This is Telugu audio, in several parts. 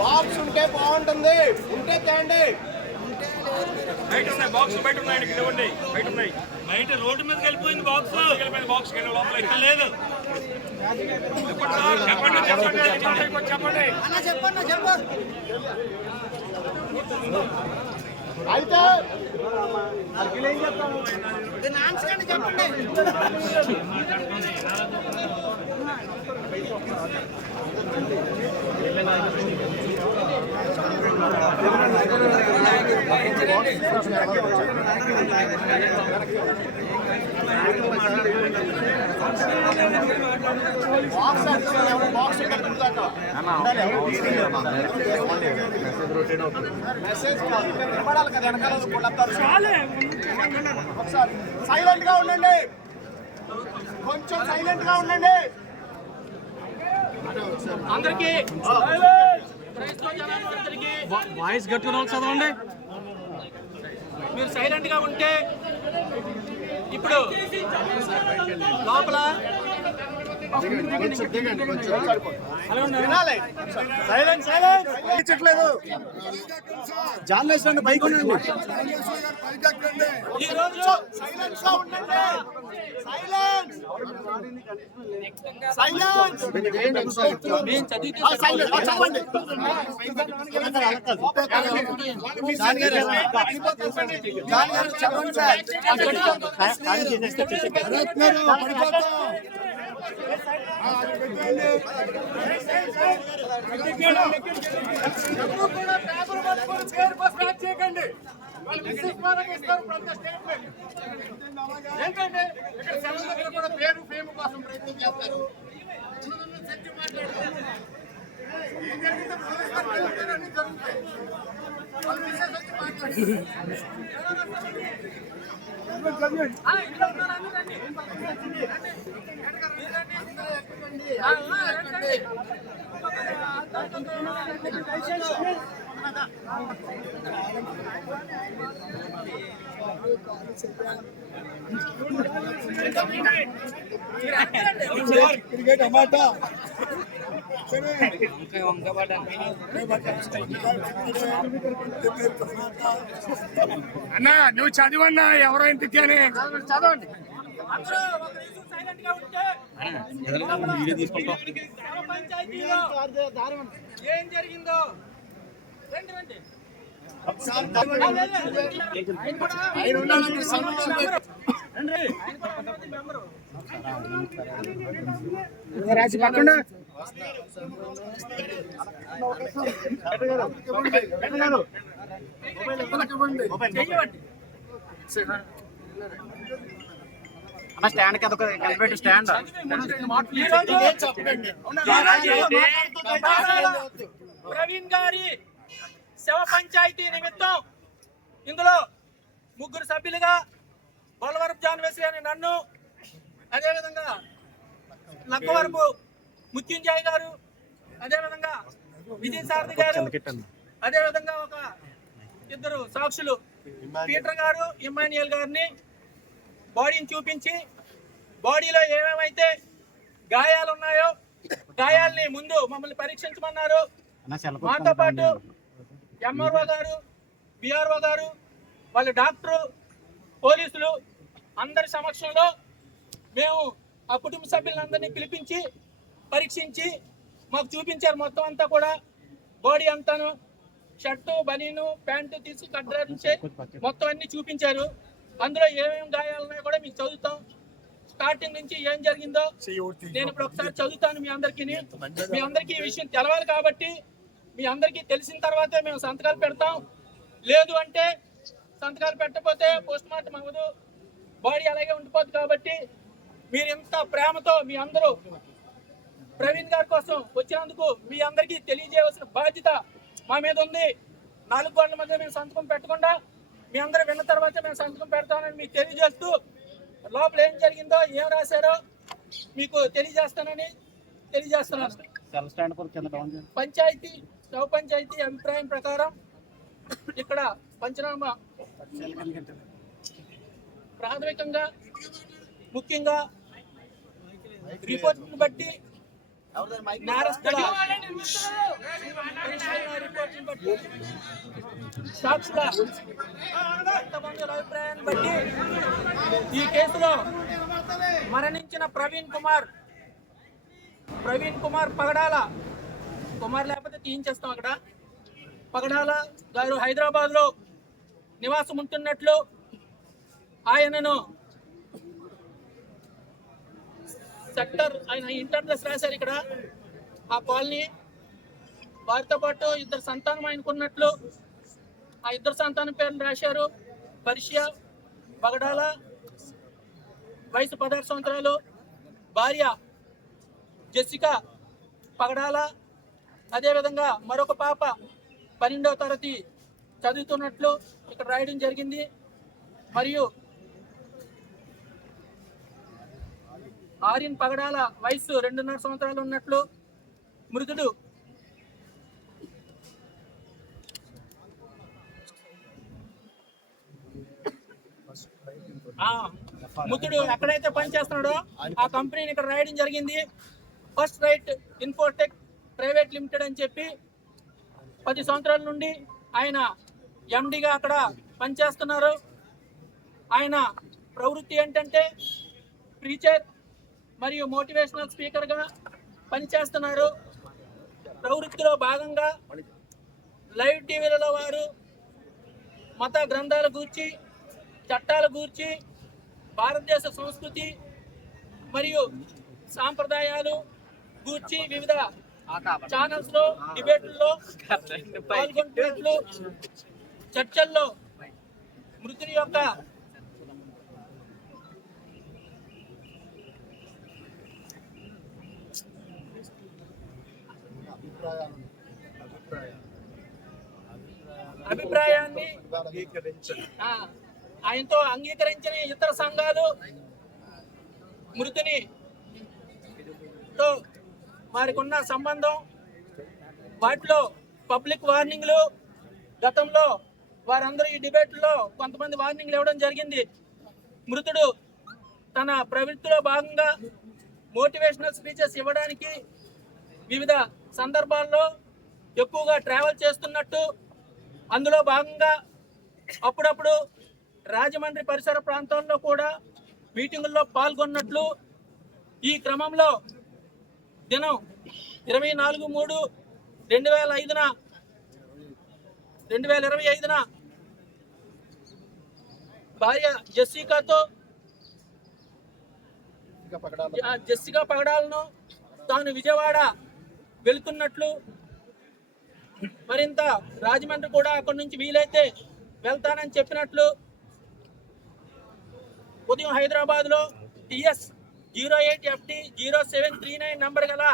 బాక్స్ ఉంటే బాగుంటుంది. ఉంటే తేండి. బయట ఉన్నాయి బాక్స్ బయట ఉన్నాయి ఇవ్వండి బయట ఉన్నాయి. బయట రోడ్డు మీదకి వెళ్ళిపోయింది బాక్స్. వెళ్ళిపోయిన బాక్స్ లోపల ఇక్కడ లేదు. చెప్పండి చెప్పండి చెప్పండి చెప్పండి అయితే బాక్స్ అంటే ఎవరు బాక్స్ కట్టుకుందాక మెసేజ్ కాదు వినపడాలి కదా వెనకాల కూడా ఒకసారి సైలెంట్గా ఉండండి. కొంచెం సైలెంట్గా ఉండండి అందరికి వాయిస్ గట్టుకున్న చదవండి. మీరు సైలెంట్గా ఉంటే ఇప్పుడు లోపల ఇచ్చట్లేదు జాన్ బైక్ ఉండండి చెప్పండి రోజు సైలెన్స్గా ఉండండి సైలెన్స్ సైలెన్స్ మేము చదివితే సైలెంట్ చెప్పండి జాన్ గారు జాన్ గారు ఏంటంటే ఇక్కడ సెలవు దగ్గర కూడా పేరు ఫేమ్ కోసం ప్రయత్నం చేస్తారు ఏం జరిగిందో పోలీస్ వారు చెప్తారు, జరుగుతాయి. వాళ్ళు విశేష వచ్చి మాట్లాడతారు. ఆ, ఇంట్లో ఉన్నారు, అన్నా నువ్వు చదివన్నా ఎవరో ఇంటికి అని. చదవండి. అందరూ సైలెంట్గా ఉంటే గ్రామ పంచాయతీలో ఏం జరిగిందో రండి రండి. పెట్టు. అన్న స్టాండ్కి అదొక కలిపెట్టు స్టాండ్ ప్రవీణ్ గారి శవ పంచాయతీ నిమిత్తం ఇందులో ముగ్గురు సభ్యులుగా బొలవరపు జాన్ అని నన్ను అదేవిధంగా లక్కవరపు ముత్యుంజయ్ గారు అదేవిధంగా విజయ్ సారథి గారు అదేవిధంగా ఒక ఇద్దరు సాక్షులు పీటర్ గారు ఇమాన్యుయల్ గారిని బాడీని చూపించి బాడీలో ఏమేమైతే గాయాలు ఉన్నాయో గాయాల్ని ముందు మమ్మల్ని పరీక్షించమన్నారు. మాతో పాటు ఎంఆర్ఓ గారు బిఆర్ఓ గారు వాళ్ళ డాక్టరు పోలీసులు అందరి సమక్షంలో మేము ఆ కుటుంబ సభ్యులందరినీ పిలిపించి పరీక్షించి మాకు చూపించారు మొత్తం అంతా కూడా. బాడీ అంతాను షర్టు బనీను ప్యాంటు తీసి కట్టరించి మొత్తం అన్ని చూపించారు. అందులో ఏమేమి గాయాలు ఉన్నాయో కూడా మీకు చదువుతాం. స్టార్టింగ్ నుంచి ఏం జరిగిందో నేను ఇప్పుడు ఒకసారి చదువుతాను మీ అందరికీ. మీ అందరికీ ఈ విషయం తెలవాలి కాబట్టి మీ అందరికీ తెలిసిన తర్వాతే మేము సంతకాలు పెడతాం. లేదు అంటే సంతకాలు పెట్టకపోతే పోస్ట్ మార్టం అవ్వదు. బాడీ అలాగే ఉండిపోద్ది కాబట్టి మీరు ఇంత ప్రేమతో మీ అందరూ ప్రవీణ్ గారి కోసం వచ్చినందుకు మీ అందరికీ తెలియజేయవలసిన బాధ్యత మా మీద ఉంది. నాలుగు గోడల మధ్య మేము సంతకం పెట్టకుండా మీ అందరూ విన్న తర్వాత మేము సంతకం పెడతామని మీకు తెలియజేస్తూ లోపల ఏం జరిగిందో ఏం రాశారో మీకు తెలియజేస్తానని తెలియజేస్తున్నాను. సెల్ స్టాండ్ కూడా కింద డౌన్ చేయండి. పంచాయతీ స్టవ్ పంచాయతీ అభిప్రాయం ప్రకారం ఇక్కడ పంచనామా ప్రాథమికంగా ముఖ్యంగా రిపోర్ట్ బట్టి నేరస్తుల పరిశీలన సాక్షుల అభిప్రాయాన్ని బట్టి ఈ కేసులో మరణించిన ప్రవీణ్ కుమార్. ప్రవీణ్ కుమార్ పగడాల కుమార్ లేకపోతే తీయించేస్తాం అక్కడ. పగడాల గారు హైదరాబాద్లో నివాసం ఉంటున్నట్లు ఆయనను సెక్టర్ ఆయన ఇంటర్నెస్ రాశారు ఇక్కడ. ఆ కాలనీ వారితో పాటు ఇద్దరు సంతానం ఆయనకున్నట్లు ఆ ఇద్దరు సంతానం పేర్లు రాశారు. పర్షియా బగడాల వయసు పదహారు సంవత్సరాలు. భార్య జెసికా పగడాల. అదేవిధంగా మరొక పాప పన్నెండవ తరగతి చదువుతున్నట్లు ఇక్కడ రాయడం జరిగింది. మరియు ఆర్యన్ పగడాల వయసు రెండున్నర సంవత్సరాలు ఉన్నట్లు మృతుడు ఆ, ఎక్కడైతే పనిచేస్తున్నాడో ఆ కంపెనీని ఇక్కడ రాయడం జరిగింది. First right infotech private limited అని చెప్పి పది సంవత్సరాల నుండి ఆయన ఎండిగా అక్కడ పనిచేస్తున్నారు. ఆయన ప్రవృత్తి ఏంటంటే ప్రీచర్ మరియు మోటివేషనల్ స్పీకర్గా పనిచేస్తున్నారు. ప్రవృత్తిలో భాగంగా లైవ్ టీవీలలో వారు మత గ్రంథాల గూర్చి చట్టాల గూర్చి భారతదేశ సంస్కృతి మరియు సాంప్రదాయాలు గూర్చి వివిధ ఛానల్స్లో డిబేట్లలో పాల్గొంటున్నట్లు చర్చల్లో మృతుని యొక్క అభిప్రాయాన్ని ఆయనతో అంగీకరించిన ఇతర సంఘాలు మృతుని తో వారికి ఉన్న సంబంధం వాటిలో పబ్లిక్ వార్నింగ్లు గతంలో వారందరూ ఈ డిబేట్లో కొంతమంది వార్నింగ్లు ఇవ్వడం జరిగింది. మృతుడు తన ప్రవృత్తిలో భాగంగా మోటివేషనల్ స్పీచెస్ ఇవ్వడానికి వివిధ సందర్భాల్లో ఎక్కువగా ట్రావెల్ చేస్తున్నట్టు అందులో భాగంగా అప్పుడప్పుడు రాజమండ్రి పరిసర ప్రాంతాల్లో కూడా మీటింగుల్లో పాల్గొన్నట్లు ఈ క్రమంలో దినం ఇరవై నాలుగు మూడు రెండు వేల ఐదున రెండు వేల ఇరవై ఐదున భార్య జెస్సికాతో జెస్సికా పగడాలను తాను విజయవాడ వెళుతున్నట్లు మరింత రాజమండ్రి కూడా అక్కడి నుంచి వీలైతే వెళ్తానని చెప్పినట్లు ఉదయం హైదరాబాద్లో TS zero eight FT zero seven three nine number గల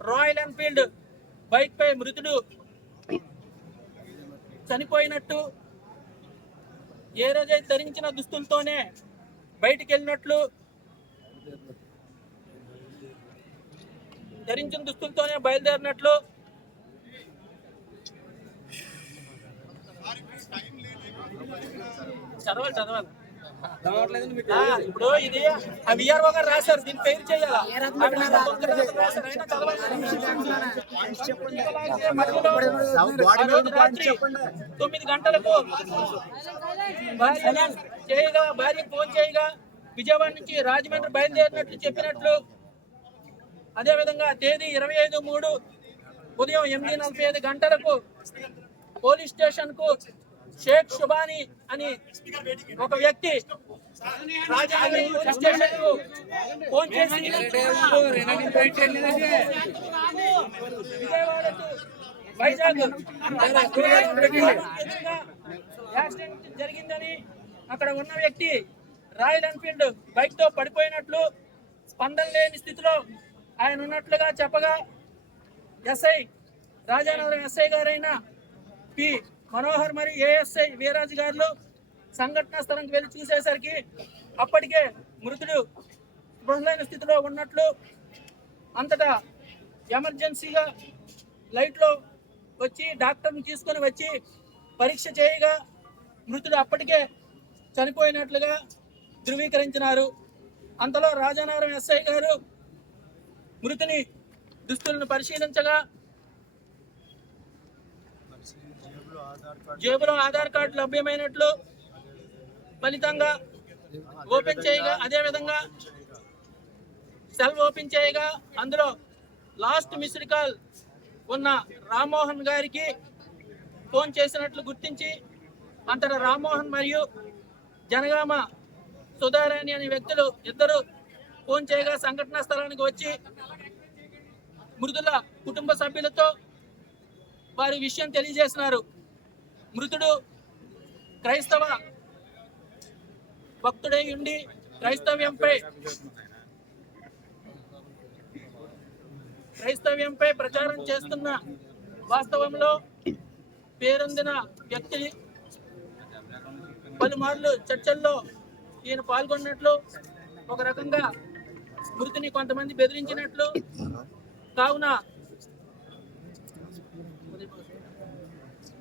రాయల్ ఎన్ఫీల్డ్ బైక్ పై మృతుడు చనిపోయినట్టు ఏ రోజైతే ధరించిన దుస్తులతోనే బయటికి వెళ్ళినట్లు ధరించిన దుస్తులతోనే బయలుదేరినట్లు చదవాలి చదవాలి. ఇప్పుడు ఇది ఆ విఆర్ఓ గారు రాశారు దీని పేరు చేయాలా? అక్కడ నా దొంగ రాశారు, రాశారు. అయినా చదవాలి. అలాగే మధ్యలో ఆ రోజు రాత్రి తొమ్మిది గంటలకు చేయగా భార్య ఫోన్ చేయగా విజయవాడ నుంచి రాజమండ్రి బయలుదేరినట్లు చెప్పినట్లు అదే విధంగా తేదీ ఇరవై ఐదు మూడు ఉదయం ఎనిమిది నలభై ఐదు గంటలకు పోలీస్ స్టేషన్కు షేక్ షుబాని అని ఒక వ్యక్తి ఫోన్ చేసి వైజాగ్ యాక్సిడెంట్ జరిగిందని అక్కడ ఉన్న వ్యక్తి రాయల్ ఎన్ఫీల్డ్ బైక్తో పడిపోయినట్లు స్పందన లేని స్థితిలో ఆయన ఉన్నట్లుగా చెప్పగా ఎస్ఐ రాజానగరం ఎస్ఐ గారైన పి మనోహర్ మరియు ఏఎస్ఐ వీరాజు గారు సంఘటనా స్థలంకి వెళ్ళి చూసేసరికి అప్పటికే మృతుడు స్పృహలైన స్థితిలో ఉన్నట్లు అంతటా ఎమర్జెన్సీగా లైట్లో వచ్చి డాక్టర్ని తీసుకొని వచ్చి పరీక్ష చేయగా మృతుడు అప్పటికే చనిపోయినట్లుగా ధృవీకరించినారు. అంతలో రాజానారం ఎస్ఐ గారు మృతుని దుస్తులను పరిశీలించగా జేబులో ఆధార్ కార్డు లభ్యమైనట్లు ఫలితంగా ఓపెన్ చేయగా అదే విధంగా సెల్ ఓపెన్ చేయగా అందులో లాస్ట్ మిస్డ్ కాల్ ఉన్న రామ్మోహన్ గారికి ఫోన్ చేసినట్లు గుర్తించి అంతటా రామ్మోహన్ మరియు జనగామ సుధారాణి అనే వ్యక్తులు ఇద్దరు ఫోన్ చేయగా సంఘటనా స్థలానికి వచ్చి మృదుల కుటుంబ సభ్యులతో వారి విషయం తెలియజేసినారు. మృతుడు క్రైస్తవ భక్తుడై ఉండి క్రైస్తవ్యంపై క్రైస్తవ్యంపై ప్రచారం చేస్తున్న వాస్తవంలో పేరొందిన వ్యక్తి పలుమార్లు చర్చల్లో ఈయన పాల్గొన్నట్లు ఒక రకంగా మృతిని కొంతమంది బెదిరించినట్లు కావున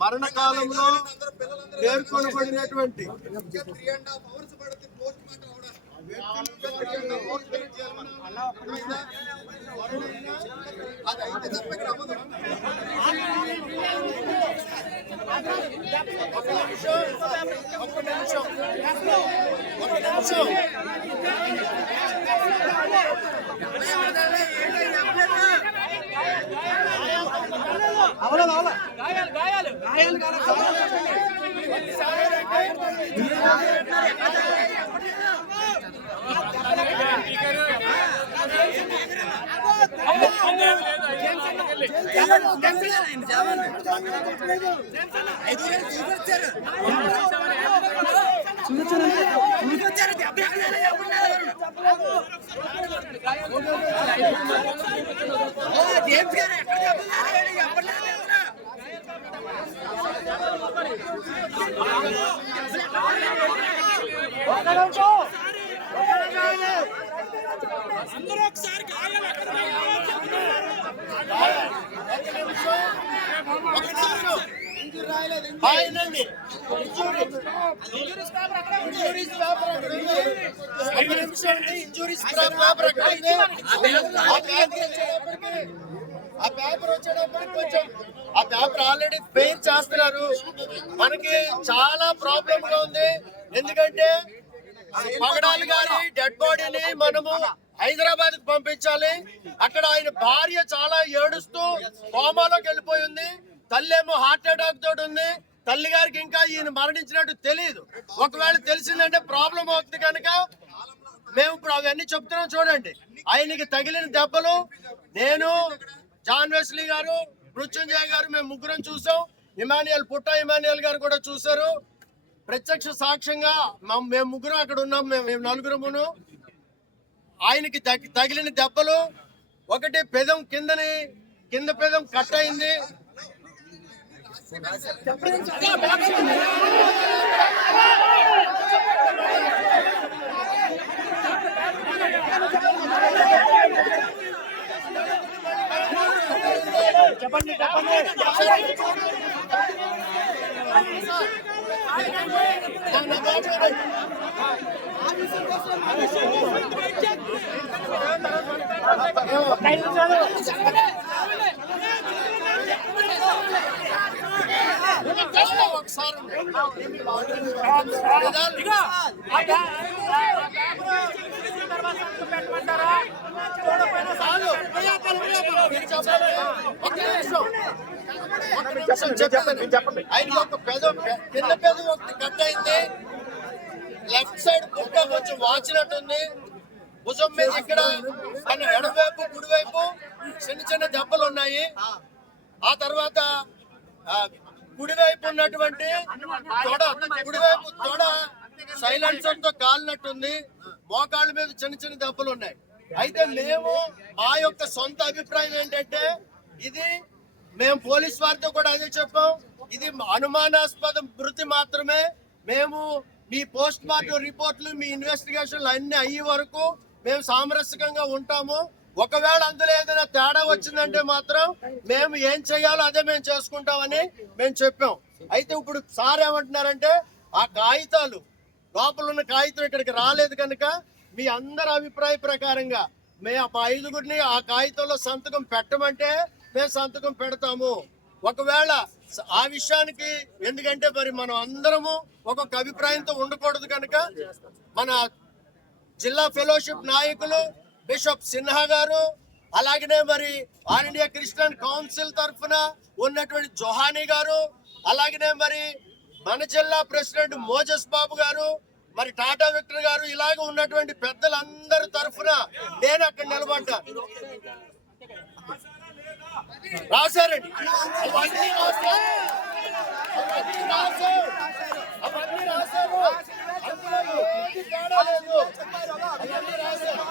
మరణకాలంలో పేర్కొనబడినటువంటి ఒక్క నిమిషం ఒక్క నిమిషం గాయాలు గాయాలు ఆయనండి ఇంజూరీ ఇంజూరీస్ పేపర్ అక్కడ ఉంది. ఒక్క నిమిషం అండి ఇంజూరీస్ పేపర్ అక్కడ ఉంది. ఆ పేపర్ వచ్చేటప్పటికి కొంచెం ఆ పేపర్ ఆల్రెడీ పెయిన్ చేస్తున్నారు మనకి చాలా ప్రాబ్లం గా ఉంది ఎందుకంటే మగడాలు గారి డెడ్ బాడీని మనము హైదరాబాద్కు పంపించాలి. అక్కడ ఆయన భార్య చాలా ఏడుస్తూ కోమాలోకి వెళ్ళిపోయింది తల్లేమో హార్ట్ అటాక్ తోటి ఉంది. తల్లి గారికి ఇంకా ఈయన మరణించినట్టు తెలియదు ఒకవేళ తెలిసిందంటే ప్రాబ్లం అవుతుంది కనుక మేము ఇప్పుడు అవన్నీ చెప్తున్నాం చూడండి. ఆయనకి తగిలిన దెబ్బలు నేను జాన్ వెస్లీ గారు మృత్యుంజయ్ గారు మేము ముగ్గురం చూసాం. ఇమానియల్ పుట్ట ఇమానియల్ గారు కూడా చూశారు. ప్రత్యక్ష సాక్ష్యంగా మేము ముగ్గురం అక్కడ ఉన్నాం. మేము మేము నలుగురమును. ఆయనకి తగి- తగిలిన దెబ్బలు. ఒకటి పెదం కిందని కింద పెదం కట్ అయింది. చెప్పండి చెప్పండి ఒకసారి చాలు. మీరు చెప్పండి. నిమిషం. ఒక్క నిమిషం చెప్పండి. ఆయన యొక్క పెదం కింద పెదం ఒకటి కట్ అయింది లెఫ్ట్ సైడ్ బుక్క కొంచెం వాచినట్టుంది భుజం మీద ఇక్కడ ఆయన ఎడమవైపు కుడివైపు చిన్న చిన్న దెబ్బలు ఉన్నాయి ఆ తర్వాత కుడివైపు ఉన్నటువంటి తొడ కుడివైపు తొడ సైలెన్సర్తో కాలినట్టుంది. మోకాళ్ళ మీద చిన్న చిన్న దెబ్బలు ఉన్నాయి. అయితే మేము మా యొక్క సొంత అభిప్రాయం ఏంటంటే ఇది మేము పోలీస్ వారితో కూడా అదే చెప్పాం. ఇది అనుమానాస్పద మృతి మాత్రమే. మేము మీ పోస్ట్ మార్టం రిపోర్ట్లు మీ ఇన్వెస్టిగేషన్లు అన్ని అయ్యే వరకు మేము సామరస్యకంగా ఉంటాము. ఒకవేళ అందులో ఏదైనా తేడా వచ్చిందంటే మాత్రం మేము ఏం చేయాలో అదే మేము చేసుకుంటామని మేము చెప్పాం. అయితే ఇప్పుడు సార్ ఏమంటున్నారంటే ఆ కాగితాలు లోపల ఉన్న కాగితం ఇక్కడికి రాలేదు కనుక మీ అందరి అభిప్రాయ ప్రకారంగా మేము ఆ ఐదుగురిని ఆ కాగితంలో సంతకం పెట్టమంటే మేము సంతకం పెడతాము. ఒకవేళ ఆ విషయానికి ఎందుకంటే మరి మనం అందరము ఒక్కొక్క అభిప్రాయంతో ఉండకూడదు కనుక మన జిల్లా ఫెలోషిప్ నాయకులు బిషప్ సిన్హా గారు అలాగనే మరి ఆల్ ఇండియా క్రిస్టియన్ కౌన్సిల్ తరఫున ఉన్నటువంటి జొహానీ గారు అలాగనే మరి మన జిల్లా ప్రెసిడెంట్ మోజస్ బాబు గారు మరి టాటా విక్టర్ గారు ఇలాగ ఉన్నటువంటి పెద్దలందరి తరఫున నేను అక్కడ నిలబడ్డా. రాశారండి అవన్నీ రాశారు అవన్నీ రాశారు రాశారు అందులో ఏది తేడా లేదు అవన్నీ రాశారు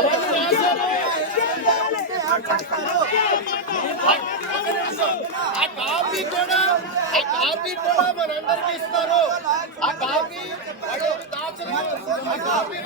అవన్నీ రాశారు ఆ కాపీ కూడా ఆ కాపీ కూడా మనందరికి ఇస్తారు ఆ కాపీ వాడు దాచరు ఆ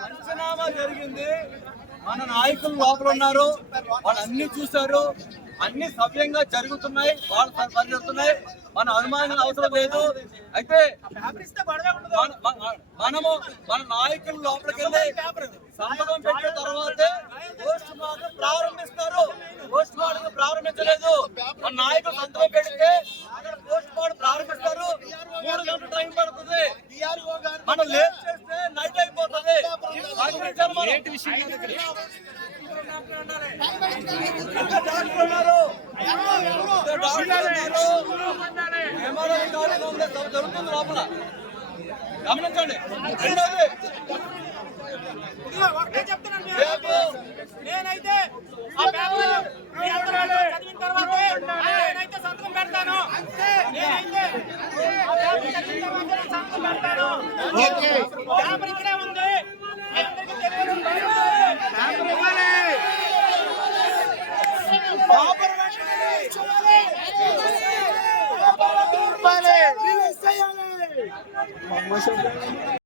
పంచనామా జరిగింది. మన నాయకులు లోపల ఉన్నారు. వాళ్ళు అన్ని చూశారు. అన్ని సవ్యంగా జరుగుతున్నాయి వాళ్ళు పని జరుగుతున్నాయి. మన అనుమానం అవసరం లేదు. అయితే మన- మన- మనము మన నాయకులు లోపలికి వెళ్ళి సంతకం పెట్టిన తర్వాతే పోస్ట్ మార్టం ప్రారంభిస్తారు. పోస్ట్ మార్టం ప్రారంభించలేదు. మన నాయకులు సంతకం పెడితే అక్కడ పోస్ట్ మార్టం ప్రారంభిస్తారు. మూడు గంటలు టైం పడుతుంది. మనం లేట్ చేస్తే నైట్ అయిపోతుంది. జరుగుతుంది లోపల గమనించండి ఒకటే చెప్తున్నాను నేనైతే ఆ పేపర్ చదివిన తర్వాతే నేనైతే సంతకం పెడతాను నేనైతే ఆ పేపర్ చదివిన సంతకం పెడతాను పేపర్ ఇక్కడే ఉంది మీ అందరికీ తెలియదు పేపర్ ఇవ్వాలి ఇవ్వాలి.